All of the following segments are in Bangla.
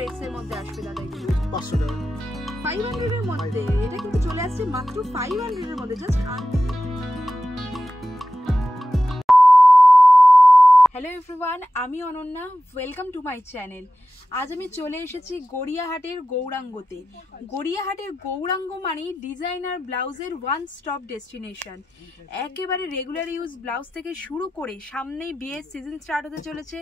রেটস এর মধ্যে আসবে দাদা? 500 টাকা, 500 এর মধ্যে। এটা কিন্তু চলে আসছে মাত্র 500 এর মধ্যে। জাস্ট হ্যালো এভরিওয়ান, আমি Ananya, welcome to my channel. আজ আমি চলে এসেছি গড়িয়াহাটের গৌরাঙ্গতে। গড়িয়াহাটের গৌরাঙ্গ মানে ডিজাইনার ব্লাউজের ওয়ান স্টপ ডেস্টিনেশন। একেবারে রেগুলার ইউজ ব্লাউজ থেকে শুরু করে সামনেই বিয়ের সিজন স্টার্ট হতে চলেছে,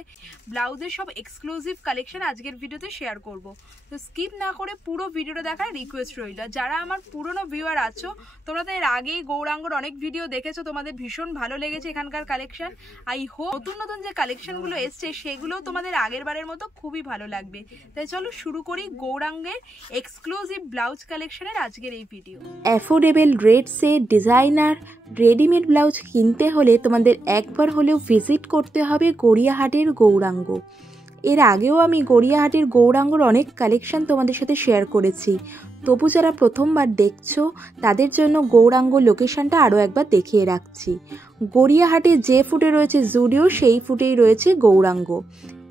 ব্লাউজের সব এক্সক্লুসিভ কালেকশন আজকের ভিডিওতে শেয়ার করব। তো স্কিপ না করে পুরো ভিডিওটা দেখার রিকোয়েস্ট রইল। যারা আমার পুরনো ভিউয়ার আছো, তোমরা তো এর আগেই গৌরাঙ্গর অনেক ভিডিও দেখেছো, তোমাদের ভীষণ ভালো লেগেছে এখানকার কালেকশন। আই হোপ নতুন নতুন যে কালেকশনগুলো এসছে সেগুলো তোমাদের আগের বারের মতো খুবই ভালো লাগবে। তাই চলো শুরু করি গৌরাঙ্গের এক্সক্লুসিভ ব্লাউজ কালেকশনের আজকের এই ভিডিও। অ্যাফোর্ডেবল রেটসে ডিজাইনার রেডিমেড ব্লাউজ কিনতে হলে তোমাদের একবার হলেও ভিজিট করতে হবে গড়িয়াহাটের গৌরাঙ্গ। এর আগেও আমি গড়িয়াহাটের গৌরাঙ্গর অনেক কালেকশন তোমাদের সাথে শেয়ার করেছি, তবু যারা প্রথমবার দেখছো তাদের জন্য গৌরাঙ্গ লোকেশনটা আরও একবার দেখিয়ে রাখছি। গড়িয়াহাটে যে ফুটে রয়েছে জুডিও, সেই ফুটেই রয়েছে গৌরাঙ্গ।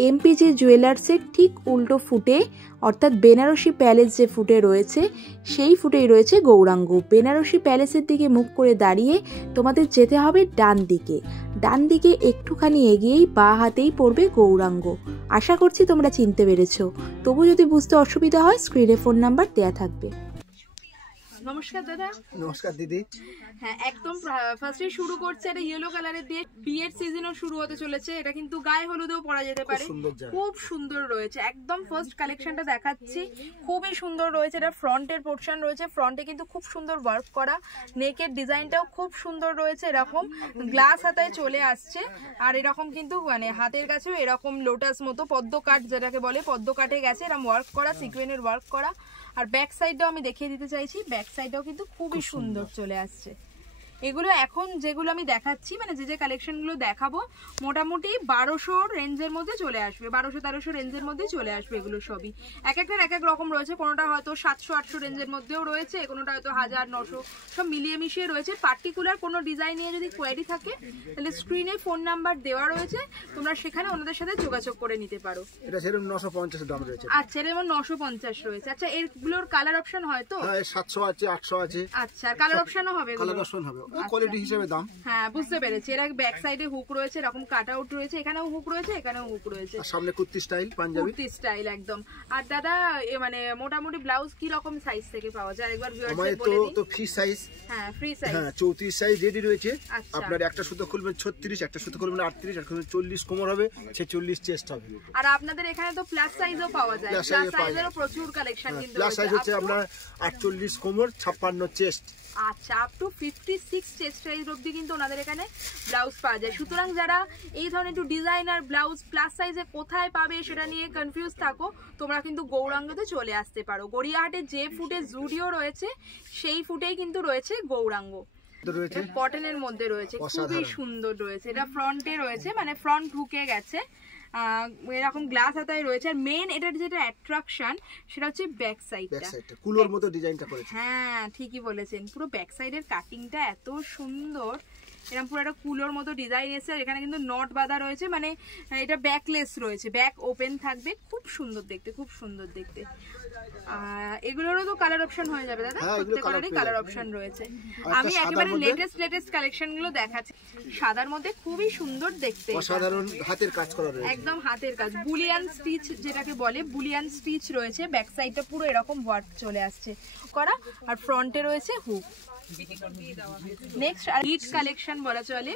এমপিজি জুয়েলার্সের ঠিক উল্টো ফুটে, অর্থাৎ বেনারসি প্যালেস যে ফুটে রয়েছে সেই ফুটেই রয়েছে গৌরাঙ্গ। বেনারসি প্যালেসের দিকে মুখ করে দাঁড়িয়ে তোমাদের যেতে হবে ডান দিকে। ডান দিকে একটুখানি এগিয়েই বাঁ হাতেই পড়বে গৌরাঙ্গ। আশা করছি তোমরা চিনতে পেরেছো, তবু যদি বুঝতে অসুবিধা হয় স্ক্রিনে ফোন নাম্বার দেয়া থাকবে। নমস্কার দাদা। নমস্কার দিদি। হ্যাঁ, একদম ফার্স্টে শুরু করছে এটা ইয়েলো কালারের দিয়ে। বিয়ের সিজনও শুরু হতে চলেছে, এটা কিন্তু গায়ে হলুদেও পরা যেতে পারে। খুব সুন্দর রয়েছে, একদম ফার্স্ট কালেকশনটা দেখাচ্ছি, খুবই সুন্দর রয়েছে। এটা ফ্রন্টের পোর্শন রয়েছে, ফ্রন্টে কিন্তু খুব সুন্দর ওয়ার্ক করা, নেকের ডিজাইনটাও খুব সুন্দর রয়েছে। এরকম গ্লাস হাতায় চলে আসছে, আর এরকম কিন্তু মানে হাতের কাছেও এরকম লোটাস মতো পদ্ম কাট যেটাকে বলে, পদ্ম কাটে গেছে এরকম ওয়ার্ক করা, সিকোয়েনের ওয়ার্ক করা। আর ব্যাক সাইডটাও আমি দেখিয়ে দিতে চাইছি, ব্যাক সাইডটাও কিন্তু খুবই সুন্দর চলে আসছে। এগুলো এখন যেগুলো আমি দেখাচ্ছি, মানে যে কালেকশনগুলো দেখাবো, মোটামুটি 1200 রেঞ্জের মধ্যে চলে আসবে, 1200-1300 রেঞ্জের মধ্যে চলে আসবে। এগুলো সবই এক একটার এক এক রকম রয়েছে, কোনোটা হয়তো 700-800 রেঞ্জের মধ্যেও রয়েছে, কোনোটা হয়তো 1000-900, সব মিলিয়ে মিশিয়ে রয়েছে। পার্টিকুলার কোনো ডিজাইন নিয়ে যদি কোয়ারি থাকে তাহলে স্ক্রিনে ফোন নাম্বার দেওয়া রয়েছে, তোমরা সেখানে ওনাদের সাথে যোগাযোগ করে নিতে পারো। এটা সেরকম 950 দাম রয়েছে। আচ্ছা, এর 950 রয়েছে। আচ্ছা, এরগুলোর কালার অপশন হয় তো? হ্যাঁ, 700 আছে, 800 আছে। আচ্ছা, আর কালার অপশনও হবে? কালার অপশন হবে, কোয়ালিটি হিসেবে দাম। হ্যাঁ, বুঝতে পেরেছি। এর ব্যাক সাইডে হুক রয়েছে, এরকম কাট আউট রয়েছে, এখানেও হুক রয়েছে, এখানেও হুক রয়েছে, আর সামনে কুর্তি স্টাইল, পাঞ্জাবি কুর্তি স্টাইল একদম। আর দাদা মানে মোটামুটি ব্লাউজ কি রকম সাইজ থেকে পাওয়া যায় একবার ভিউয়ারদের বলে দিন। তো ফ্রি সাইজ। হ্যাঁ, ফ্রি সাইজ। হ্যাঁ, 34 সাইজ রেডি রয়েছে। আচ্ছা, আপনার একটা সুতো খুলবেন 36, একটা সুতো খুলবেন 38, একটা খুলবেন 40 কোমর হবে, 46 চেস্ট হবে। আর আপনাদের এখানে তো প্লাস সাইজও পাওয়া যায়, প্লাস সাইজেরও প্রচুর কালেকশন কিন্তু প্লাস সাইজ হচ্ছে আপনার 48 কোমর, 56 চেস্ট। আচ্ছা, আপ টু 56 চেস্ট সাইজ অবধি কিন্তু ওনাদের এখানে ব্লাউজ পাওয়া যায়। সুতরাং যারা এই ধরনের একটু ডিজাইনার ব্লাউজ প্লাস সাইজে কোথায় পাবে সেটা নিয়ে কনফিউজ থাকো, তোমরা কিন্তু গৌরাঙ্গতে চলে আসতে পারো। গড়িয়াহাটে যে ফুটে জুডিও রয়েছে সেই ফুটেই কিন্তু রয়েছে গৌরাঙ্গ। কটনের মধ্যে রয়েছে, খুবই সুন্দর রয়েছে। এটা ফ্রন্টে রয়েছে, মানে ফ্রন্ট ঢুকে গেছে, এরকম গ্লাস হাতায় রয়েছে। আর মেন এটার যেটা অ্যাট্রাকশন সেটা হচ্ছে ব্যাক সাইডটা, কুলোর মতো ডিজাইনটা করেছে। হ্যাঁ, ঠিকই বলেছেন, পুরো ব্যাক সাইডের কাটিংটা এত সুন্দর, এরকম পুরো একটা কুলোর মতো ডিজাইন এসে। এখানে কিন্তু নট বাঁধা রয়েছে, মানে এটা ব্যাকলেস রয়েছে, ব্যাক ওপেন থাকবে, খুব সুন্দর দেখতে, খুব সুন্দর দেখতে। এগুলোরও তো কালার অপশন হয়ে যাবে দাদা? প্রত্যেকটারই কালার অপশন রয়েছে। আমি একেবারে লেটেস্ট কালেকশন গুলো দেখাচ্ছি। সাদার মধ্যে খুবই সুন্দর দেখতে, অসাধারণ হাতের কাজ করা রয়েছে, একদম হাতের কাজ, বুলিয়ান স্টিচ যেটাকে বলে, বুলিয়ান স্টিচ রয়েছে। ব্যাক সাইডটা পুরো এরকম ওয়ার্ক চলে আসছে করা, আর ফ্রন্টে রয়েছে হুক। নেক্সট রিচ কালেকশন বলা চলে,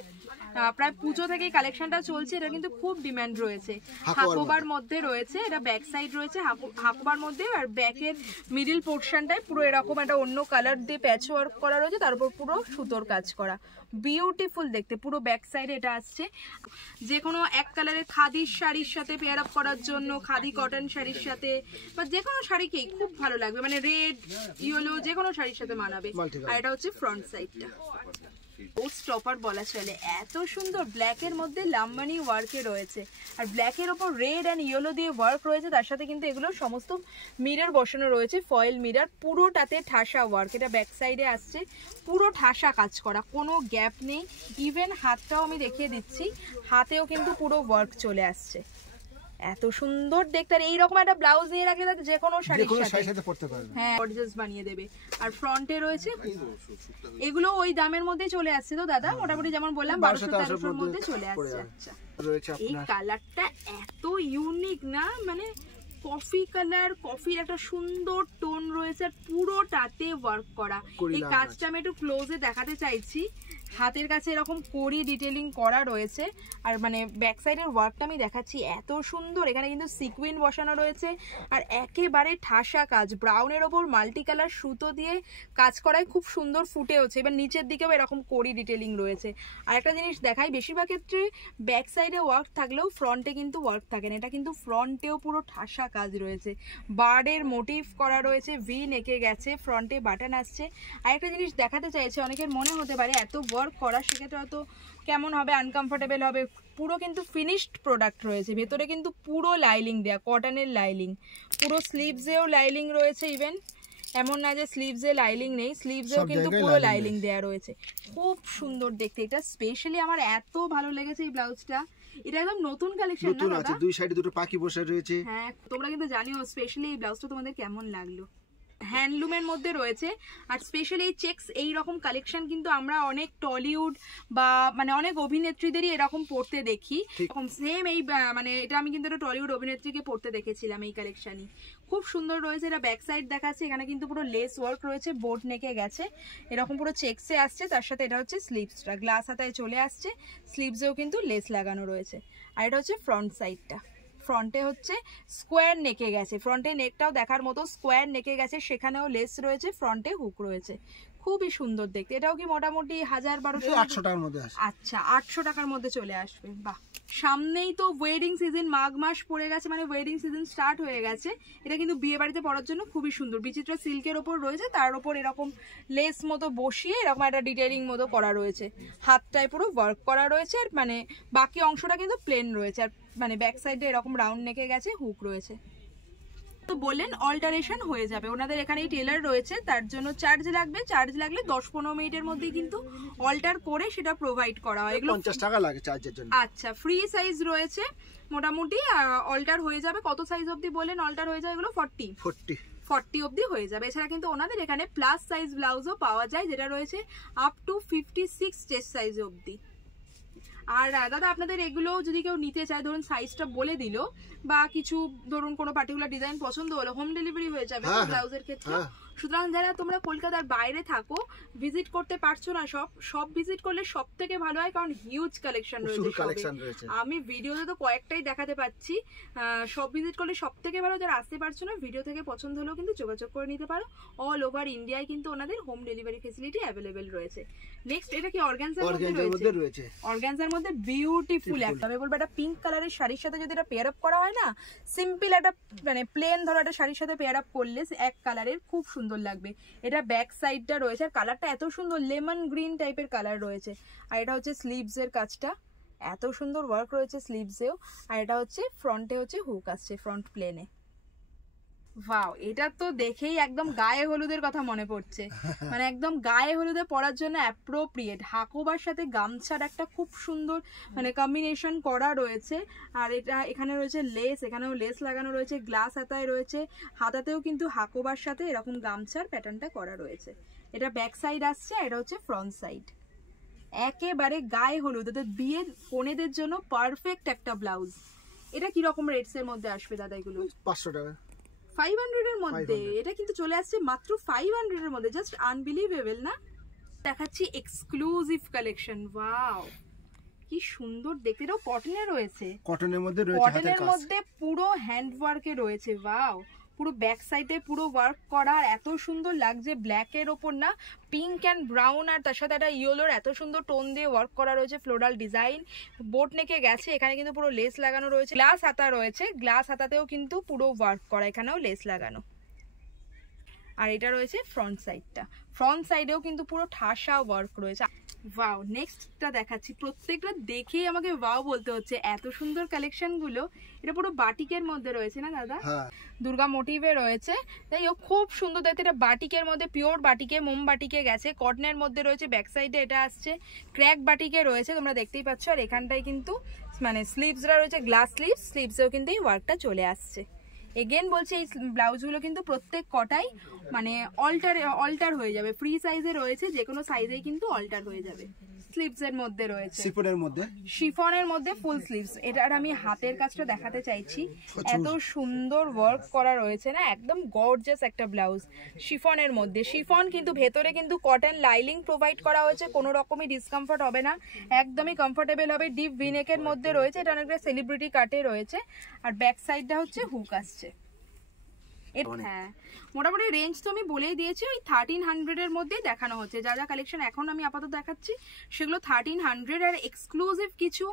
প্রায় পুজো থেকে কালেকশনটা চলছে। এটা কিন্তু খুব ডিমান্ড রয়েছে, হাকোবার মধ্যে রয়েছে। এটা ব্যাক সাইড রয়েছে হাকোবার মধ্যে, আর ব্যাকের মিডিল পোর্শনটায় পুরো এরকম একটা অন্য কালার দিয়ে প্যাচ ওয়ার্ক করা রয়েছে, তার উপর পুরো সুতোর কাজ করা, বিউটিফুল দেখতে। পুরো ব্যাক সাইডে এটা আসছে, যে কোনো এক কালারের খাদির শাড়ির সাথে পেয়ার আপ করার জন্য, খাদি কটন শাড়ির সাথে বা যে কোনো শাড়িকেই খুব ভালো লাগবে, মানে রেড ইয়েলো যে কোনো শাড়ির সাথে মানাবে। আর এটা হচ্ছে ফ্রন্ট সাইডটা, স্টপার বলা চলে, এত সুন্দর ব্ল্যাকের মধ্যে লাম্বানি ওয়ার্কে রয়েছে, আর ব্ল্যাকের ওপর রেড অ্যান্ড ইয়েলো দিয়ে ওয়ার্ক রয়েছে। তার সাথে কিন্তু এগুলো সমস্ত মিরর বসানো রয়েছে, ফয়েল মিরর, পুরোটাতে ঠাসা ওয়ার্ক। এটা ব্যাক সাইডে আসছে, পুরো ঠাসা কাজ করা, কোনো গ্যাপ নেই। ইভেন হাতটাও আমি দেখিয়ে দিচ্ছি, হাতেও কিন্তু পুরো ওয়ার্ক চলে আসছে। এত সুন্দর দেখতে। আর এইরকম একটা ব্লাউজ নিয়ে রাখলে যে কোনো শাড়ির সাথে পড়তে পারবে, হ্যাঁ গর্জিয়াস বানিয়ে দেবে। আর ফ্রন্টে রয়েছে, এগুলো ওই দামের মধ্যে চলে আসছে তো দাদা, মোটামুটি যেমন বললাম 1200-1300 মধ্যে চলে আসছে। আচ্ছা এই কালারটা এত ইউনিক না, মানে কফি কালার, কফির একটা সুন্দর টোন রয়েছে আর পুরোটাতে ওয়ার্ক করা। এই কাজটা আমি একটু ক্লোজে দেখাতে চাইছি, হাতের কাছে এরকম কড়ি ডিটেলিং করা রয়েছে। আর মানে ব্যাক সাইডের ওয়ার্কটা আমি দেখাচ্ছি, এত সুন্দর। এখানে কিন্তু সিকুইন বসানো রয়েছে আর একেবারে ঠাসা কাজ, ব্রাউনের ওপর মাল্টি কালার সুতো দিয়ে কাজ করায় খুব সুন্দর ফুটে হচ্ছে। এবার নিচের দিকেও এরকম কড়ি ডিটেলিং রয়েছে। আর একটা জিনিস দেখাই, বেশিরভাগ ক্ষেত্রে ব্যাক সাইডে ওয়ার্ক থাকলেও ফ্রন্টে কিন্তু ওয়ার্ক থাকে না, এটা কিন্তু ফ্রন্টেও পুরো ঠাসা কাজ রয়েছে, বার্ডের মোটিভ করা রয়েছে, ভি নেকে গেছে, ফ্রন্টে বাটন আসছে। আর একটা জিনিস দেখাতে চাইছে, অনেকের মনে হতে পারে এত ওয়ার্ক করা সেক্ষেত্রে হয়তো কেমন হবে, আনকমফোর্টেবল হবে। পুরো কিন্তু ফিনিশড প্রোডাক্ট রয়েছে, ভেতরে কিন্তু পুরো লাইলিং দেয়া, কটনের লাইলিং, পুরো স্লিভসেও লাইলিং রয়েছে। ইভেন এমন না যে স্লিভসে লাইলিং নেই, স্লিভসেও কিন্তু পুরো লাইলিং দেয়া রয়েছে। খুব সুন্দর দেখতে, এটা স্পেশালি আমার এত ভালো লেগেছে এই ব্লাউজটা। এটা একদম নতুন কালেকশন না দাদা? দুই সাইডে দুটো পাখি বসে রয়েছে। হ্যাঁ তোমরা কিন্তু জানিও স্পেশালি এই ব্লাউজটা তোমাদের কেমন লাগলো। হ্যান্ডলুমের মধ্যে রয়েছে আর স্পেশালি এই চেকস এই রকম কালেকশন কিন্তু আমরা অনেক টলিউড বা মানে অনেক অভিনেত্রীদেরই এরকম পড়তে দেখি। এরকম সেম এই মানে এটা আমি কিন্তু একটা টলিউড অভিনেত্রীকে পড়তে দেখেছিলাম এই কালেকশনই। খুব সুন্দর রয়েছে। এটা ব্যাক সাইড দেখাচ্ছে, এখানে কিন্তু পুরো লেস ওয়ার্ক রয়েছে, বোট নেকে গেছে, এরকম পুরো চেকসে আসছে। তার সাথে এটা হচ্ছে স্লিভসটা গ্লাস হাতায় চলে আসছে, স্লিভসেও কিন্তু লেস লাগানো রয়েছে। আর এটা হচ্ছে ফ্রন্ট সাইডটা, ফ্রন্টে হচ্ছে স্কোয়ার নেকে গেছে, ফ্রন্টে নেকটাও দেখার মতো স্কোয়ার নেকে গেছে, সেখানেও লেস রয়েছে, ফ্রন্টে হুক রয়েছে, খুবই সুন্দর দেখতে। এটাও কি মোটামুটি 1000-1200 টাকার মধ্যে আসবে? আচ্ছা 800 টাকার মধ্যে চলে আসবে। বাহ, সামনেই তো ওয়েডিং সিজন, মাঘ মাস পড়ে গেছে, মানে ওয়েডিং সিজন স্টার্ট হয়ে গেছে। এটা কিন্তু বিয়ে বাড়িতে পরার জন্য খুবই সুন্দর। বিচিত্র সিল্কের ওপর রয়েছে, তার ওপর এরকম লেস মতো বসিয়ে এরকম একটা ডিটেইলিং মতো করা রয়েছে, হাতটায় পুরো ওয়ার্ক করা রয়েছে। আর মানে বাকি অংশটা কিন্তু প্লেন রয়েছে, আর মানে ব্যাক সাইডে এরকম রাউন্ড নেকে গেছে, হুক রয়েছে। তো বললেন অল্টারেশন হয়ে যাবে, ওনাদের এখানেই টেলার রয়েছে, তার জন্য চার্জ লাগবে। চার্জ লাগলে 10-15 মিনিটের মধ্যেই কিন্তু অল্টার করে সেটা প্রোভাইড করা হয়। এগুলো 50 টাকা লাগে চার্জের জন্য। আচ্ছা, ফ্রি সাইজ রয়েছে মোটামুটি, অল্টার হয়ে যাবে। কত সাইজ অবধি বললেন অল্টার হয়ে যায়? এগুলো 40 অবধি হয়ে যাবে। এছাড়া কিন্তু ওনাদের এখানে প্লাস সাইজ ব্লাউজও পাওয়া যায়, যেটা রয়েছে আপ টু 56 চেস্ট সাইজ অবধি। আর দাদা আপনাদের এগুলো যদি কেউ নিতে চায়, ধরুন সাইজটা বলে দিল বা কিছু ধরুন কোনো পার্টিকুলার ডিজাইন পছন্দ হলো, হোম ডেলিভারি হয়ে যাবে ব্লাউজের ক্ষেত্রে। সুতরাং যারা তোমরা কলকাতার বাইরে থাকো, ভিজিট করতে পারছো না, সব ভিজিট করলে সব থেকে ভালো হয়, কারণ হিউজ কালেকশন রয়েছে। আমি ভিডিওতে তো কয়েকটাই দেখাতে পাচ্ছি, সব ভিজিট করলে সব থেকে ভালো। যারা আসতে পারছো না, ভিডিও থেকে পছন্দ হলেও কিন্তু যোগাযোগ করে নিতে পারো। অল ওভার ইন্ডিয়ায় কিন্তু ওনাদের হোম ডেলিভারি ফেসিলিটি অ্যাভেলেবেল রয়েছে। নেক্সট, এটা কি অর্গানজার মধ্যে রয়েছে? অর্গানজার মধ্যে বিউটিফুল একটা, আমি বলবো একটা পিঙ্ক কালারের শাড়ির সাথে যদি এটা পেয়ার আপ করা হয় না, সিম্পল একটা মানে প্লেন ধরো একটা শাড়ির সাথে পেয়ার আপ করলে এক কালারের খুব সুন্দর লাগবে। এটা ব্যাক সাইডটা রয়েছে, আর কালারটা এত সুন্দর লেমন গ্রিন টাইপের কালার রয়েছে। আর এটা হচ্ছে স্লিভস এর কাজটা, এত সুন্দর ওয়ার্ক রয়েছে স্লিভসেও। আর এটা হচ্ছে ফ্রন্টে হচ্ছে হুক আসছে, ফ্রন্ট প্লেনে। ওয়াও, এটা তো দেখেই একদম গায়ে হলুদের কথা মনে পড়ছে, মানে একদম গায়ে হলুদে পরার জন্য অ্যাপ্রোপ্রিয়েট। হাকোবার সাথে গামছার একটা খুব সুন্দর মানে কম্বিনেশন করা রয়েছে। আর এটা এখানে রয়েছে লেস, এখানেও লেস লাগানো রয়েছে, গ্লাস হাতায় রয়েছে, হাতাতেও কিন্তু হাকোবার সাথে এরকম গামছার প্যাটার্নটা করা রয়েছে। এটা ব্যাক সাইড আসছে, এটা হচ্ছে ফ্রন্ট সাইড। একেবারে গায়ে হলুদ, ওদের বিয়ের কনেদের জন্য পারফেক্ট একটা ব্লাউজ। এটা কিরকম রেটস এর মধ্যে আসবে দাদা? এগুলো 500 টাকা, 500 এর মধ্যে। এটা কিন্তু চলে আসছে মাত্র 500 এর মধ্যে, জাস্ট আনবিলিভেবল না? দেখাচ্ছি এক্সক্লুসিভ কালেকশন। ওয়াও, কি সুন্দর দেখতে। এটাও কটনের রয়েছে, কটনের মধ্যে রয়েছে, কটনের মধ্যে পুরো হ্যান্ড ওয়ার্কে রয়েছে। ওয়াও, পুরো ব্যাক সাইডে পুরো ওয়ার্ক করা, এত সুন্দর লাগছে। ব্ল্যাকের ওপর না পিঙ্ক অ্যান্ড ব্রাউন, আর তার সাথে একটা ইয়েলোর এত সুন্দর টোন দিয়ে ওয়ার্ক করা রয়েছে, ফ্লোরাল ডিজাইন, বোট নেকে গেছে। এখানে কিন্তু পুরো লেস লাগানো রয়েছে, গ্লাস হাতা রয়েছে, গ্লাস হাতাতেও কিন্তু পুরো ওয়ার্ক করা, এখানেও লেস লাগানো। আর এটা রয়েছে ফ্রন্ট সাইডটা, ফ্রন্ট সাইডেও কিন্তু পুরো ঠাসা ওয়ার্ক রয়েছে। ওয়াও, নেক্সটটা দেখাচ্ছি। প্রত্যেকটা দেখেই আমাকে ওয়াও বলতে হচ্ছে, এত সুন্দর কালেকশন গুলো। এটা পুরো বাটিকের মধ্যে রয়েছে না দাদা? দুর্গা মোটিভে রয়েছে, তাই ও খুব সুন্দর দেখতে। এটা বাটিকের মধ্যে, পিওর বাটিকে, মোম বাটিকে গেছে, কটনের মধ্যে রয়েছে। ব্যাক সাইডে এটা আসছে ক্র্যাক বাটিকে রয়েছে, তোমরা দেখতেই পাচ্ছ। আর এখানটায় কিন্তু মানে স্লিভসরা রয়েছে গ্লাস স্লিভস, স্লিভসেও কিন্তু এই ওয়ার্কটা চলে আসছে। এগেন বলছি এই ব্লাউজগুলো কিন্তু প্রত্যেক কটাই মানে অল্টার হয়ে যাবে, ফ্রি সাইজে রয়েছে, যে কোনো সাইজেই কিন্তু অল্টার হয়ে যাবে। স্লিভসের মধ্যে রয়েছে, শিফনের মধ্যে ফুল স্লিভস। এটার আমি হাতের কাজটা দেখাতে চাইছি, এত সুন্দর ওয়ার্ক করা রয়েছে না, একদম গর্জিয়াস একটা ব্লাউজ শিফনের মধ্যে। শিফন কিন্তু ভেতরে কিন্তু কটন লাইনিং প্রোভাইড করা হয়েছে, কোনো রকমই ডিসকমফর্ট হবে না, একদমই কমফোর্টেবল হবে। ডিপ ভিনেকের মধ্যে রয়েছে, এটা অনেকটা সেলিব্রিটি কাটে রয়েছে। আর ব্যাক সাইডটা হচ্ছে হুক আসছে। হ্যাঁ, মোটামুটি রেঞ্জ তো আমি বলেই দিয়েছি, ওই 1300 এর মধ্যেই দেখানো হচ্ছে। যা যা কালেকশন এখন আমি আপাতত দেখাচ্ছি সেগুলো 1300। আর এক্সক্লুসিভ কিছু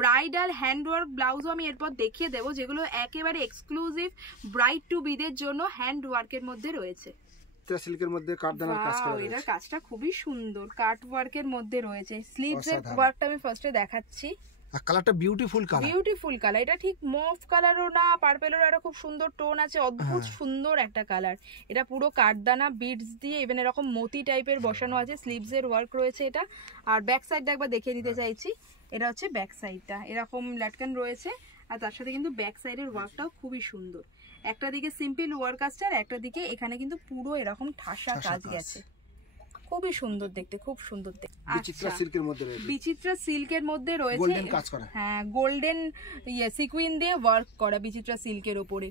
ব্রাইডাল হ্যান্ডওয়ার্ক ব্লাউজও আমি এরপর দেখিয়ে দেবো, যেগুলো একেবারে এক্সক্লুসিভ ব্রাইড টু বিদের জন্য হ্যান্ড ওয়ার্কের মধ্যে রয়েছে। সিল্কের মধ্যে কাটদানার কাজ করা রয়েছে, এটার কাজটা খুবই সুন্দর, কাট ওয়ার্কের মধ্যে রয়েছে। স্লিভসের ওয়ার্কটা আমি ফার্স্টে দেখাচ্ছি। আর কালারটা বিউটিফুল কালার, এটা ঠিক মভ কালারও না, পার্পেলের একটা খুব সুন্দর টোন আছে, অদ্ভুত সুন্দর একটা কালার। এটা পুরো কাঠদানা বিডস দিয়ে ইভেন এরকম মতি টাইপের বসানো আছে, স্লিভস এর ওয়ার্ক রয়েছে এটা। আর ব্যাক সাইডটা একবার দেখিয়ে দিতে চাইছি, এটা হচ্ছে ব্যাক সাইডটা, এরকম লাটকান রয়েছে। আর তার সাথে কিন্তু ব্যাক সাইডের ওয়ার্কটাও খুবই সুন্দর, একটা দিকে সিম্পল ওয়ার্ক আসছে আর একটা দিকে এখানে কিন্তু পুরো এরকম ঠাসা কাজ গেছে, খুবই সুন্দর দেখতে, খুব সুন্দর দেখতে। বিচিত্রা সিল্কের মধ্যে রয়েছে, বিচিত্রা সিল্কের মধ্যে রয়েছে গোল্ডেন কাজ করা, হ্যাঁ গোল্ডেন সিকুইন দিয়ে ওয়ার্ক করা বিচিত্রা সিল্কের উপরে।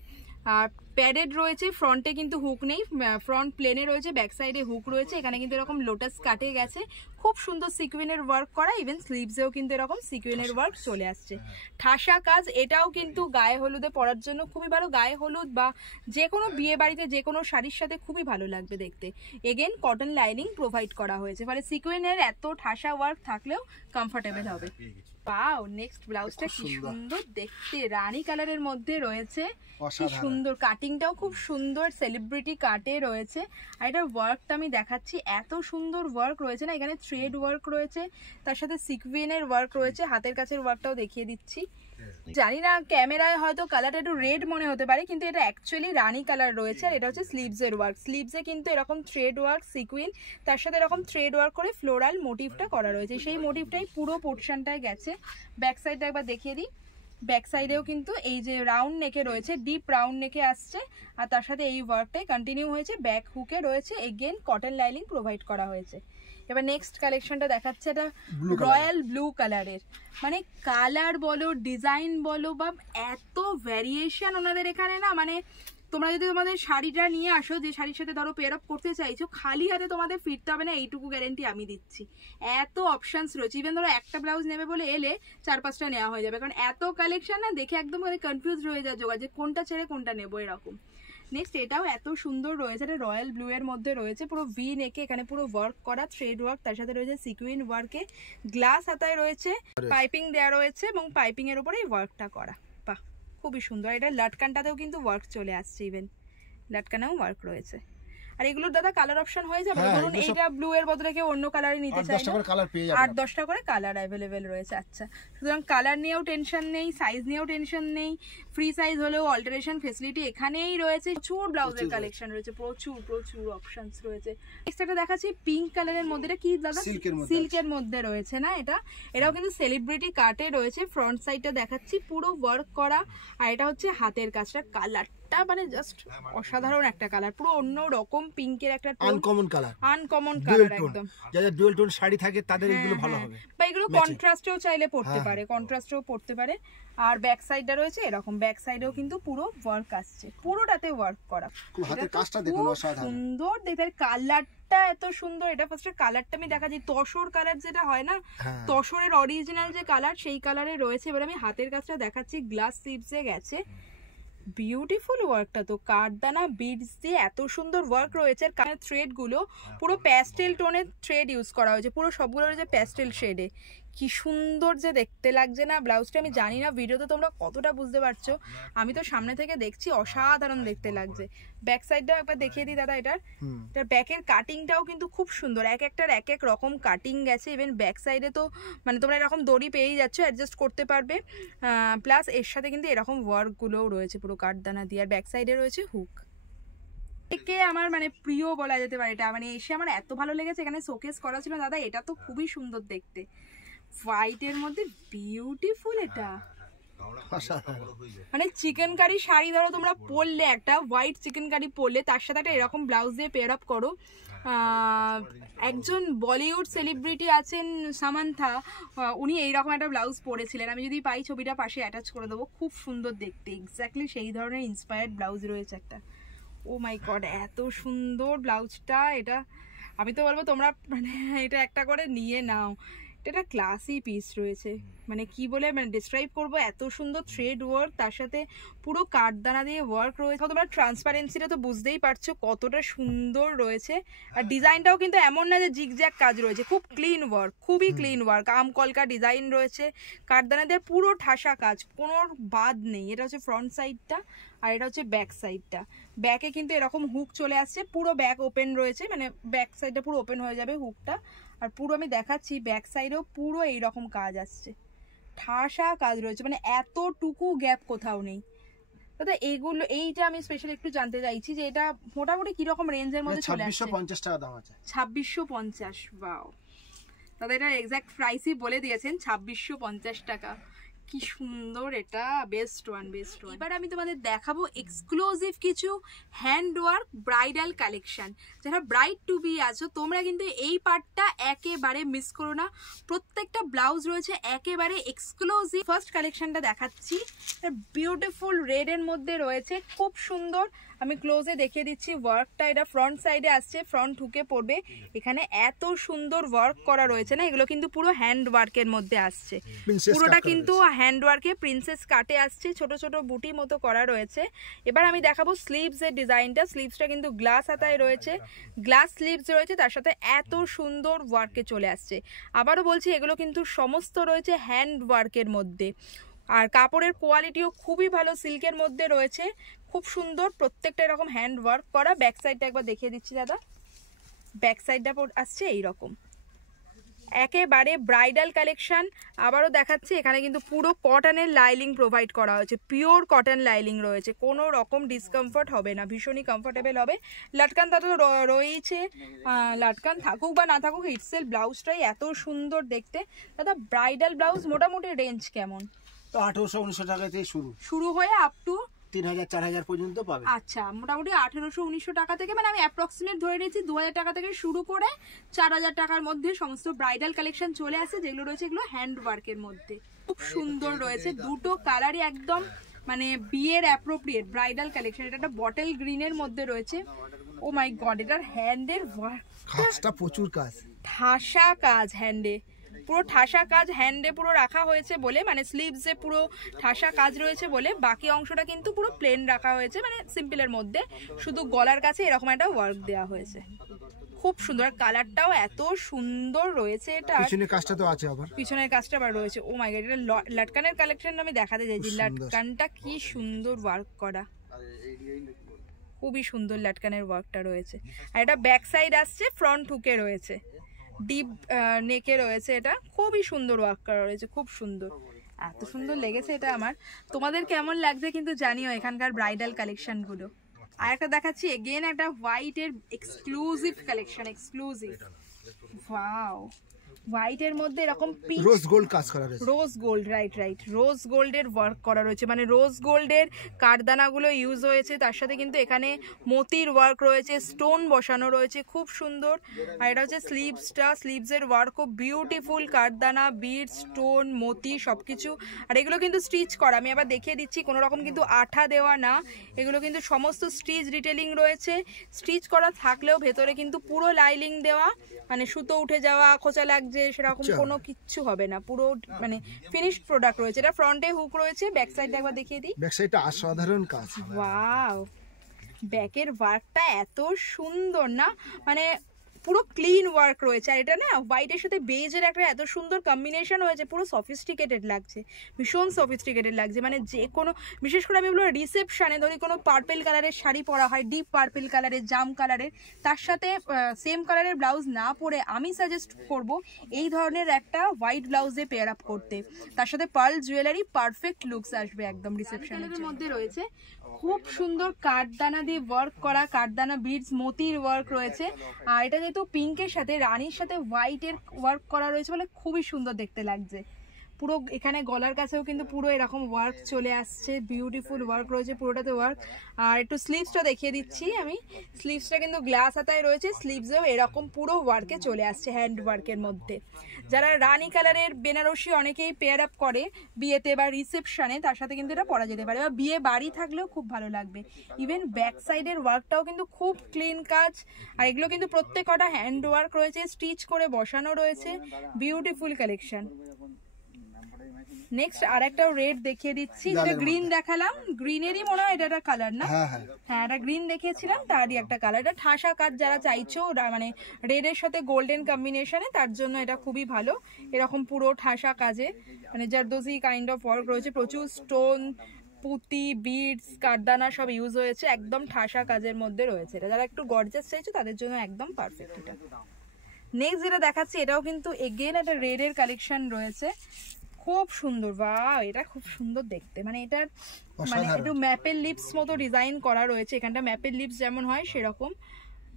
আর প্যাডেড রয়েছে, ফ্রন্টে কিন্তু হুক নেই, ফ্রন্ট প্লেনে রয়েছে, ব্যাক সাইডে হুক রয়েছে। এখানে কিন্তু এরকম লোটাস কাটে গেছে, খুব সুন্দর সিকুইনের ওয়ার্ক করা। ইভেন স্লিভসেও কিন্তু এরকম সিকুইনের ওয়ার্ক চলে আসছে, ঠাসা কাজ। এটাও কিন্তু গায়ে হলুদে পরার জন্য খুবই ভালো, গায়ে হলুদ বা যে কোনো বিয়ে বাড়িতে যে কোনো শাড়ির সাথে খুবই ভালো লাগবে দেখতে। এগেন কটন লাইনিং প্রোভাইড করা হয়েছে, ফলে সিকুইনের এত ঠাসা ওয়ার্ক থাকলেও কমফোর্টেবল হবে। পাও নেক্সট ব্লাউজটা কি সুন্দর দেখতে, রানী কালারের মধ্যে রয়েছে, কি সুন্দর কাটিংটাও খুব সুন্দর, সেলিব্রিটি কাটে রয়েছে। আর এটার ওয়ার্কটা আমি দেখাচ্ছি, এত সুন্দর ওয়ার্ক রয়েছে না, এখানে থ্রেড ওয়ার্ক রয়েছে, তার সাথে সিকুইনের ওয়ার্ক রয়েছে। হাতের কাছের ওয়ার্কটাও দেখিয়ে দিচ্ছি। জানি না ক্যামেরায় হয়তো কালারটা একটু রেড মনে হতে পারে, কিন্তু এটা অ্যাকচুয়ালি রানী কালার রয়েছে। আর এটা হচ্ছে স্লিভসের ওয়ার্ক, স্লিভসে কিন্তু এরকম থ্রেড ওয়ার্ক সিকুইন, তার সাথে এরকম থ্রেড ওয়ার্ক করে ফ্লোরাল মোটিভটা করা রয়েছে, সেই মোটিভটাই পুরো পোর্শনটায় গেছে। ব্যাক সাইডটা একবার দেখিয়ে দিই, ব্যাক সাইডেও কিন্তু এই যে রাউন্ড নেকে রয়েছে, ডিপ রাউন্ড নেকে আসছে। আর তার সাথে এই ওয়ার্কটাই কন্টিনিউ হয়েছে, ব্যাক হুকে রয়েছে, এগেন কটন লাইনিং প্রোভাইড করা হয়েছে। এবার নেক্সট কালেকশনটা দেখাচ্ছে, এটা রয়্যাল ব্লু কালারের, মানে কালার বলো ডিজাইন বলো বা এত ভ্যারিয়েশন ওনাদের এখানে না, মানে তোমরা যদি তোমাদের শাড়িটা নিয়ে আসো, যে শাড়ির সাথে ধরো পেয়ার আপ করতে চাইছো, খালি হাতে তোমাদের ফিরতে হবে না, এইটুকু গ্যারেন্টি আমি দিচ্ছি। এত অপশনস রয়েছে, ইভেন ধরো একটা ব্লাউজ নেবে বলে এলে 4-5টা নেওয়া হয়ে যাবে, কারণ এত কালেকশন না, দেখে একদম কনফিউজ হয়ে যায় জোগাড়, যে কোনটা ছেড়ে কোনটা নেবো এরকম। নেক্সট এটাও এত সুন্দর রয়েছে, এটা রয়্যাল ব্লু এর মধ্যে রয়েছে, পুরো ভি নেকে এখানে পুরো ওয়ার্ক করা, থ্রেড ওয়ার্ক, তার সাথে রয়েছে সিকুইন ওয়ার্কে, গ্লাস হাতায় রয়েছে, পাইপিং দেওয়া রয়েছে এবং পাইপিং এর উপরে ওয়ার্কটা করা। বাহ, খুবই সুন্দর। এটা লাটকানটাতেও কিন্তু ওয়ার্ক চলে আসছে, ইভেন লাটকানেও ওয়ার্ক রয়েছে। আর এগুলোর দাদা কালার অপশন হয়ে যাবে, ধরুন এইটা ব্লু এর বদলে কেউ অন্য কালারে নিতে চাইলে 8-10টা করে কালার অ্যাভেলেবেল রয়েছে। আচ্ছা, সুতরাং কালার নিয়েও টেনশন নেই, সাইজ নিয়েও টেনশন নেই, ফ্রি সাইজ হলেও অল্টারেশন ফেসিলিটি এখানেই রয়েছে। প্রচুর ব্লাউজের কালেকশন রয়েছে, প্রচুর প্রচুর অপশনস রয়েছে। নেক্সট এটা দেখাচ্ছি পিঙ্ক কালারের মধ্যে, এটা কি দাদা? সিল্কের মধ্যে রয়েছে না, এটাও কিন্তু সেলিব্রিটি কাটে রয়েছে। ফ্রন্ট সাইডটা দেখাচ্ছি, পুরো ওয়ার্ক করা। আর এটা হচ্ছে হাতের কাজটা, কালারটা মানে জাস্ট অসাধারণ একটা কালার, পুরো অন্য রকম পিঙ্কের একটা টোন, আনকমন কালার একদম। যাদের ডুয়াল টোন শাড়ি থাকে তাদের এগুলো ভালো হবে, বা এগুলো কন্ট্রাস্টেও চাইলে পড়তে পারে, কন্ট্রাস্টেও পড়তে পারে। আর ব্যাক সাইডটা রয়েছে এরকম, ব্যাক সাইডেও কিন্তু পুরো ওয়ার্ক আসছে, পুরোটাতে ওয়ার্ক করা, হাতের কাজটা দেখুন অসাধারণ সুন্দর দেখতে। কালারটা এত সুন্দর, এটা ফার্স্টে কালারটা আমি দেখাচ্ছি, তসর কালার যেটা হয় না, তসরের অরিজিনাল যে কালার, সেই কালারে রয়েছে। এবার আমি হাতের কাজটা দেখাচ্ছি, গ্লাস সিপসে গেছে, বিউটিফুল ওয়ার্কটা তো, কাঠদানা বিডস দিয়ে এত সুন্দর ওয়ার্ক রয়েছে। আর কানের থ্রেড গুলো পুরো প্যাস্টেল টোনের থ্রেড ইউজ করা হয়েছে, পুরো সবগুলো রয়েছে প্যাস্টেল শেডে। কি সুন্দর যে দেখতে লাগছে না ব্লাউজটা, আমি জানি না ভিডিওতে তোমরা কতটা বুঝতে পারছো, আমি তো সামনে থেকে দেখছি, অসাধারণ দেখতে লাগছে। ব্যাক সাইডটাও একবার দেখিয়ে দিই দাদা, এটার ব্যাকের কাটিংটাও কিন্তু খুব সুন্দর, এক একটার এক এক রকম কাটিং গেছে। ইভেন ব্যাক সাইডে তো মানে তোমরা এরকম দড়ি পেয়েই যাচ্ছ, অ্যাডজাস্ট করতে পারবে। প্লাস এর সাথে কিন্তু এরকম ওয়ার্কগুলোও রয়েছে পুরো কাঠদানা দিয়ে, আর ব্যাক সাইডে রয়েছে হুক। একে আমার মানে প্রিয় বলা যেতে পারে, এটা মানে এসে আমার এত ভালো লেগেছে। এখানে শোকেস করা ছিল দাদা, এটা তো খুবই সুন্দর দেখতে, হোয়াইটের মধ্যে বিউটিফুল এটা, মানে চিকেন কারি শাড়ি ধরো তোমরা পরলে, একটা হোয়াইট চিকেন কারি পরলে তার সাথে একটা এরকম ব্লাউজ দিয়ে পেয়ার আপ করো। একজন বলিউড সেলিব্রিটি আছেন সামান্থা, উনি এইরকম একটা ব্লাউজ পরেছিলেন, আমি যদি পাই ছবিটা পাশে অ্যাটাচ করে দেবো, খুব সুন্দর দেখতে, এক্স্যাক্টলি সেই ধরনের ইন্সপায়ার্ড ব্লাউজ রয়েছে একটা। ও মাই গড, এত সুন্দর ব্লাউজটা, এটা আমি তো বলবো তোমরা মানে এটা একটা করে নিয়ে নাও, এটা ক্লাসি পিস রয়েছে, মানে কি বলে মানে ডিসক্রাইব করবো, এত সুন্দর থ্রেড ওয়ার্ক, তার সাথে পুরো কাঠদানা দিয়ে ওয়ার্ক রয়েছে, তোমরা ট্রান্সপারেন্সিটা তো বুঝতেই পারছো কতটা সুন্দর রয়েছে। আর ডিজাইনটাও কিন্তু এমন না যে জিগজ্যাগ কাজ রয়েছে, খুব ক্লিন ওয়ার্ক, খুবই ক্লিন ওয়ার্ক, আমকলকা ডিজাইন রয়েছে, কাঠদানা দিয়ে পুরো ঠাসা কাজ, কোনো বাদ নেই। এটা হচ্ছে ফ্রন্ট সাইডটা, আর এটা হচ্ছে ব্যাক সাইডটা। ব্যাকে কিন্তু এরকম হুক চলে আসছে, পুরো ব্যাক ওপেন রয়েছে, মানে ব্যাক সাইডটা পুরো ওপেন হয়ে যাবে হুকটা, আর পুরো আমি দেখাচ্ছি ব্যাক সাইডেও পুরো এইরকম কাজ আসছে, ঠাসা কাজ রয়েছে, মানে এতটুকু গ্যাপ কোথাও নেই। দাদা এইগুলো, এইটা আমি স্পেশাল একটু জানতে চাইছি যে এটা মোটামুটি কিরকম রেঞ্জের মধ্যে চলে আসছে? 2650 টাকা দাম আছে। 2650, ওয়াও দাদা, এটা এক্সাক্ট প্রাইসই বলে দিয়েছেন, 2650 টাকা। কি সুন্দর, এটা বেস্ট ওয়ান, বেস্ট ওয়ান। এবার আমি তোমাদের দেখাবো এক্সক্লুসিভ কিছু হ্যান্ড ওয়ার্ক ব্রাইডাল কালেকশন। যারা ব্রাইড টু বি আছো তোমরা কিন্তু এই পার্টটা একেবারে মিস করো না, প্রত্যেকটা ব্লাউজ রয়েছে একেবারে এক্সক্লুসিভ। ফার্স্ট কালেকশনটা দেখাচ্ছি, বিউটিফুল রেড এর মধ্যে রয়েছে, খুব সুন্দর, আমি ক্লোজে দেখিয়ে দিচ্ছি ওয়ার্কটা। এটা ফ্রন্ট সাইডে আসছে, ফ্রন্ট হুকে পড়বে, এখানে এত সুন্দর ওয়ার্ক করা রয়েছে না, এগুলো কিন্তু পুরো হ্যান্ড ওয়ার্কের মধ্যে আসছে, পুরোটা কিন্তু হ্যান্ড ওয়ার্কে প্রিন্সেস কাটে আসছে, ছোট ছোট বুটি মতো করা রয়েছে। এবার আমি দেখাবো স্লিভস এর ডিজাইনটা। স্লিভসটা কিন্তু গ্লাস হাতায় রয়েছে, গ্লাস স্লিভস রয়েছে, তার সাথে এত সুন্দর ওয়ার্কে চলে আসছে। আবারও বলছি এগুলো কিন্তু সমস্ত রয়েছে হ্যান্ড ওয়ার্কের মধ্যে, আর কাপড়ের কোয়ালিটিও খুবই ভালো, সিল্কের মধ্যে রয়েছে, খুব সুন্দর, প্রত্যেকটা এরকম হ্যান্ড ওয়ার্ক করা। ব্যাক সাইডটা একবার দেখিয়ে দিচ্ছি দাদা, ব্যাক সাইডটা আসছে এইরকম, একেবারে ব্রাইডাল কালেকশন। আবারও দেখাচ্ছি, এখানে কিন্তু পুরো কটনের লাইলিং প্রোভাইড করা হয়েছে, পিওর কটন লাইলিং রয়েছে, কোনো রকম ডিসকমফর্ট হবে না, ভীষণই কমফোর্টেবল হবে। লাটকান তা তো রয়েছে, লাটকান থাকুক বা না থাকুক, ইটসেল ব্লাউজটাই এত সুন্দর দেখতে। দাদা ব্রাইডাল ব্লাউজ মোটামুটি রেঞ্জ কেমন? তো 1800-1900 টাকা থেকে শুরু হয়ে আপ টু 3000-4000 পর্যন্ত পাবে। আচ্ছা, মোটামুটি 1800-1900 টাকা থেকে, মানে আমি অ্যাপ্রক্সিমেট ধরে নিয়েছি 2000 টাকা থেকে শুরু করে 4000 টাকার মধ্যে সমস্ত ব্রাইডাল কালেকশন চলে আসে, যেগুলো রয়েছে এগুলো হ্যান্ড ওয়ার্কের মধ্যে, খুব সুন্দর রয়েছে, দুটো কালারই একদম মানে বিয়ের অ্যাপ্রোপ্রিয়েট ব্রাইডাল কালেকশন। এটা একটা বটল গ্রিনের মধ্যে রয়েছে, ও মাই গড, এটার হ্যান্ডের কাজটা প্রচুর কাজ, ঠাসা কাজ, হ্যান্ডে পুরো ঠাসা কাজ, হ্যান্ডে পুরো রাখা হয়েছে বলে, মানে স্লিভসে পুরো ঠাসা কাজ রয়েছে বলে বাকি অংশটা কিন্তু পুরো প্লেন রাখা হয়েছে, মানে সিম্পলের মধ্যে, শুধু গলার কাছে এরকম একটা ওয়ার্ক দেওয়া হয়েছে, খুব সুন্দর। কালারটাও এত সুন্দর রয়েছে, এটা পিছনের কাজটা তো আছে, আবার পিছনের কাজটা আবার রয়েছে। ও মাই গড, এটা লাটকানের কালেকশন আমি দেখাতে চাইছি, লাটকানটা কি সুন্দর ওয়ার্ক করা, খুবই সুন্দর লাটকানের ওয়ার্কটা রয়েছে। আর এটা ব্যাক সাইড আসছে, ফ্রন্ট হুকে রয়েছে, ডিপ নেকে রয়েছে, এটা খুবই সুন্দর ওয়ার্ক করা রয়েছে, খুব সুন্দর, এত সুন্দর লেগেছে এটা আমার। তোমাদের কেমন লাগছে কিন্তু জানিও এখানকার ব্রাইডাল কালেকশনগুলো। আর একটা দেখাচ্ছি এগেন একটা হোয়াইটের এক্সক্লুসিভ কালেকশন, এক্সক্লুসিভ, ওয়াও, হোয়াইটের মধ্যে এরকম রোজ গোল্ড কাজ করা রয়েছে, রোজ গোল্ড, রাইট রাইট, রোজ গোল্ডের ওয়ার্ক করা রয়েছে, মানে রোজ গোল্ডের কাঠদানাগুলো ইউজ হয়েছে, তার সাথে কিন্তু এখানে মতির ওয়ার্ক রয়েছে, স্টোন বসানো রয়েছে, খুব সুন্দর। আর এটা হচ্ছে স্লিভসটা, স্লিভসের ওয়ার্ক খুব বিউটিফুল, কাঠদানা, বিট, স্টোন, মতি সবকিছু। আর এগুলো কিন্তু স্টিচ করা, আমি আবার দেখিয়ে দিচ্ছি, কোনো রকম কিন্তু আঠা দেওয়া না, এগুলো কিন্তু সমস্ত স্টিচ ডিটেলিং রয়েছে, স্টিচ করা থাকলেও ভেতরে কিন্তু পুরো লাইলিং দেওয়া, মানে সুতো উঠে যাওয়া, খোঁচা লাগছে সেরকম কোনো কিচ্ছু হবে না, পুরো মানে ফিনিশড প্রোডাক্ট রয়েছে। এটা ফ্রন্টে হুক রয়েছে, ব্যাক সাইডে একবার দেখিয়ে দিই, ব্যাক সাইডটা অসাধারণ কাজ, ওয়াও, ব্যাকের ওয়ার্কটা এত সুন্দর না, মানে পুরো ক্লিন ওয়ার্ক রয়েছে। আর এটা না হোয়াইটের সাথে বেজের একটা এত সুন্দর কম্বিনেশন হয়েছে, পুরো সফিস্টিকেটেড লাগছে, ভীষণ সফিস্টিকেটেড লাগছে, মানে যে কোনো, বিশেষ করে আমি বলবো রিসেপশনে ধরি কোনো পার্পেল কালারের শাড়ি পরা হয়, ডিপ পার্পেল কালারের, জাম কালারের, তার সাথে সেম কালারের ব্লাউজ না পরে আমি সাজেস্ট করব এই ধরনের একটা হোয়াইট ব্লাউজে পেয়ার আপ করতে, তার সাথে পার্ল জুয়েলারি, পারফেক্ট লুকস আসবে একদম রিসেপশনের মধ্যে রয়েছে, খুব সুন্দর কাঠদানা দিয়ে ওয়ার্ক করা, কাঠদানা বিডস মতির ওয়ার্ক রয়েছে। আর এটা যেহেতু পিঙ্কের সাথে রানীর সাথে হোয়াইটের ওয়ার্ক করা রয়েছে বলে খুবই সুন্দর দেখতে লাগছে। পুরো এখানে গলার কাছেও কিন্তু পুরো এরকম ওয়ার্ক চলে আসছে, বিউটিফুল ওয়ার্ক রয়েছে পুরোটাতে ওয়ার্ক। আর একটু স্লিভসটা দেখিয়ে দিচ্ছি আমি, স্লিভসটা কিন্তু গ্লাস হাতায় রয়েছে, স্লিভসেও এরকম পুরো ওয়ার্কে চলে আসছে হ্যান্ড ওয়ার্কের মধ্যে। যারা রানী কালারের বেনারসি অনেকেই পেয়ার আপ করে বিয়েতে বা রিসেপশনে, তার সাথে কিন্তু এটা পরা যেতে পারে, বা বিয়ে বাড়ি থাকলেও খুব ভালো লাগবে। ইভেন ব্যাক সাইডের ওয়ার্কটাও কিন্তু খুব ক্লিন কাজ, আর এগুলো কিন্তু প্রত্যেকটা হ্যান্ড ওয়ার্ক রয়েছে, স্টিচ করে বসানো রয়েছে, বিউটিফুল কালেকশন। নেক্সট আর একটা রেড দেখিয়ে দিচ্ছি, যেটা গ্রিন দেখালাম, গ্রিনেরই মনে হয় এটা একটা কালার না? হ্যাঁ, এটা গ্রিন দেখিয়েছিলাম, তারই একটা কালার। এটা ঠাসা কাজ যারা চাইছো, মানে রেডের সাথে গোল্ডেন কম্বিনেশনে, তার জন্য এটা খুবই ভালো। এরকম পুরো ঠাসা কাজে মানে জারদোজি কাইন্ড অফ ওয়ার্ক রয়েছে, প্রচুর স্টোন, পুঁতি, বিডস, কাঠদানা সব ইউজ হয়েছে, একদম ঠাসা কাজের মধ্যে রয়েছে। এটা যারা একটু গর্জাস চাইছো তাদের জন্য একদম পারফেক্ট এটা। নেক্সট যেটা দেখাচ্ছি এটাও কিন্তু এগেন একটা রেডের কালেকশন রয়েছে, খুব সুন্দর। বাহ, এটা খুব সুন্দর দেখতে, মানে এটার মানে একটু ম্যাপেল লিপস মতো ডিজাইন করা রয়েছে, এখানটা ম্যাপেল লিপস যেমন হয় সেরকম,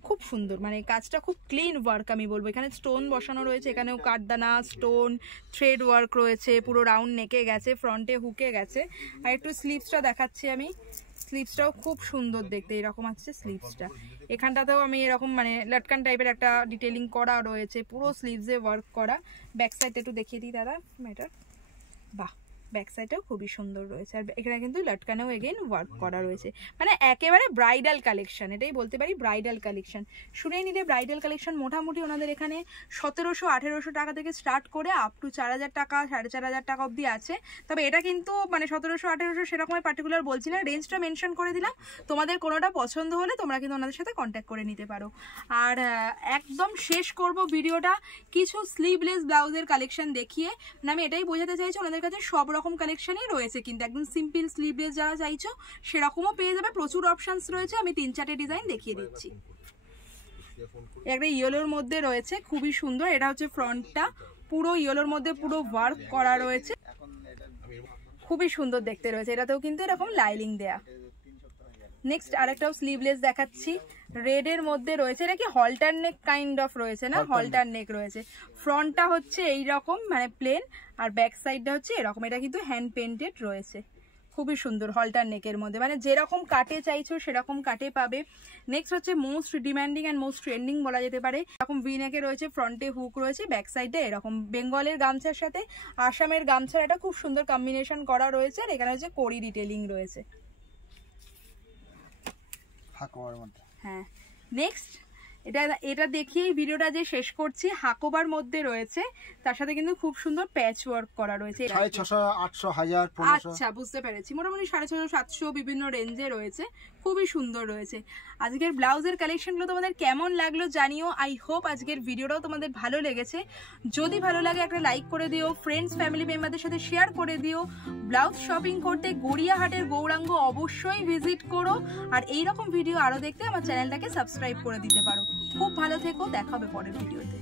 খুব সুন্দর। মানে কাজটা খুব ক্লিন ওয়ার্ক আমি বলবো। এখানে স্টোন বসানো রয়েছে, এখানেও কাঠদানা, স্টোন, থ্রেড ওয়ার্ক রয়েছে, পুরো রাউন্ড নেকে গেছে, ফ্রন্টে হুকে গেছে। আর একটু স্লিভসটা দেখাচ্ছি আমি, স্লিভসটাও খুব সুন্দর দেখতে, এরকম আছে স্লিভসটা। এখানটাতেও আমি এরকম মানে লটকান টাইপের একটা ডিটেলিং করা রয়েছে, পুরো স্লিভসে ওয়ার্ক করা। ব্যাক সাইডটা একটু দেখিয়ে দিই দাদা এটা, বাহ, ব্যাক সাইডটাও খুবই সুন্দর রয়েছে। আর এখানে কিন্তু লটকানেও এগেন ওয়ার্ক করা রয়েছে, মানে একেবারে ব্রাইডাল কালেকশন, এটাই বলতে পারি ব্রাইডাল কালেকশন। শুনেই নিলে ব্রাইডাল কালেকশন মোটামুটি ওনাদের এখানে 1700-1800 টাকা থেকে স্টার্ট করে আপ টু 4000 টাকা, 4500 টাকা অবধি আছে। তবে এটা কিন্তু মানে 1700-1800 সেরকম পার্টিকুলার বলছি না, রেঞ্জটা মেনশন করে দিলাম। তোমাদের কোনোটা পছন্দ হলে তোমরা কিন্তু ওনাদের সাথে কন্ট্যাক্ট করে নিতে পারো। আর একদম শেষ করব ভিডিওটা কিছু স্লিভলেস ব্লাউজের কালেকশন দেখিয়ে। মানে আমি এটাই বোঝাতে চাইছি ওনাদের কাছে সব রকম কালেকশনই রয়েছে, কিন্তু একদম সিম্পল স্লিভলেস যারা চাইছো সেরকমও পেয়ে যাবে, প্রচুর অপশনস রয়েছে। আমি 3-4টে ডিজাইন দেখিয়ে দিচ্ছি। একটা ইয়েলোর মধ্যে রয়েছে, খুবই সুন্দর। এটা হচ্ছে ফ্রন্টটা, পুরো ইয়েলোর মধ্যে পুরো ওয়ার্ক করা রয়েছে, খুবই সুন্দর দেখতে রয়েছে। এটাতেও কিন্তু এরকম লাইলিং দেয়া। নেক্সট আরেকটাও স্লিভলেস দেখাচ্ছি, রেডের মধ্যে রয়েছে। এটা কি হলটার নেক কাইন্ড অফ রয়েছে না? হলটার নেক রয়েছে। ফ্রন্টটা হচ্ছে এইরকম মানে প্লেন, আর ব্যাক সাইডটা হচ্ছে এরকম। এটা কিন্তু হ্যান্ড পেন্টেড রয়েছে, খুবই সুন্দর হলটার নেকের মধ্যে, মানে যেরকম কাটে চাইছো সেরকম কাটে পাবে। নেক্সট হচ্ছে most demanding and most trending বলা যেতে পারে, এরকম ভি নেকে রয়েছে, ফ্রন্টে হুক রয়েছে, ব্যাক সাইডে এরকম বেঙ্গলের গামছার সাথে আসামের গামছার একটা খুব সুন্দর কম্বিনেশন করা রয়েছে। আর এখানে হচ্ছে কোরি ডিটেলিং রয়েছে। হ্যাঁ, নেক্সট এটা দেখিয়েই ভিডিওটা যে শেষ করছি। হাকোবার মধ্যে রয়েছে, তার সাথে কিন্তু খুব সুন্দর প্যাচ ওয়ার্ক করা রয়েছে। 650, 800, 1000, 1500। আচ্ছা, বুঝতে পেরেছি, মোটামুটি 650, 700 বিভিন্ন রেঞ্জে রয়েছে, খুবই সুন্দর রয়েছে। আজকের ব্লাউজের কালেকশনগুলো তোমাদের কেমন লাগলো জানিও। আই হোপ আজকের ভিডিওটাও তোমাদের ভালো লেগেছে। যদি ভালো লাগে একটা লাইক করে দিও, ফ্রেন্ডস ফ্যামিলি মেম্বারদের সাথে শেয়ার করে দিও। ব্লাউজ শপিং করতে গড়িয়াহাটের গৌরাঙ্গ অবশ্যই ভিজিট করো। আর এইরকম ভিডিও আরও দেখতে আমার চ্যানেলটাকে সাবস্ক্রাইব করে দিতে পারো। খুব ভালো থেকো, দেখা হবে পরের ভিডিওতে।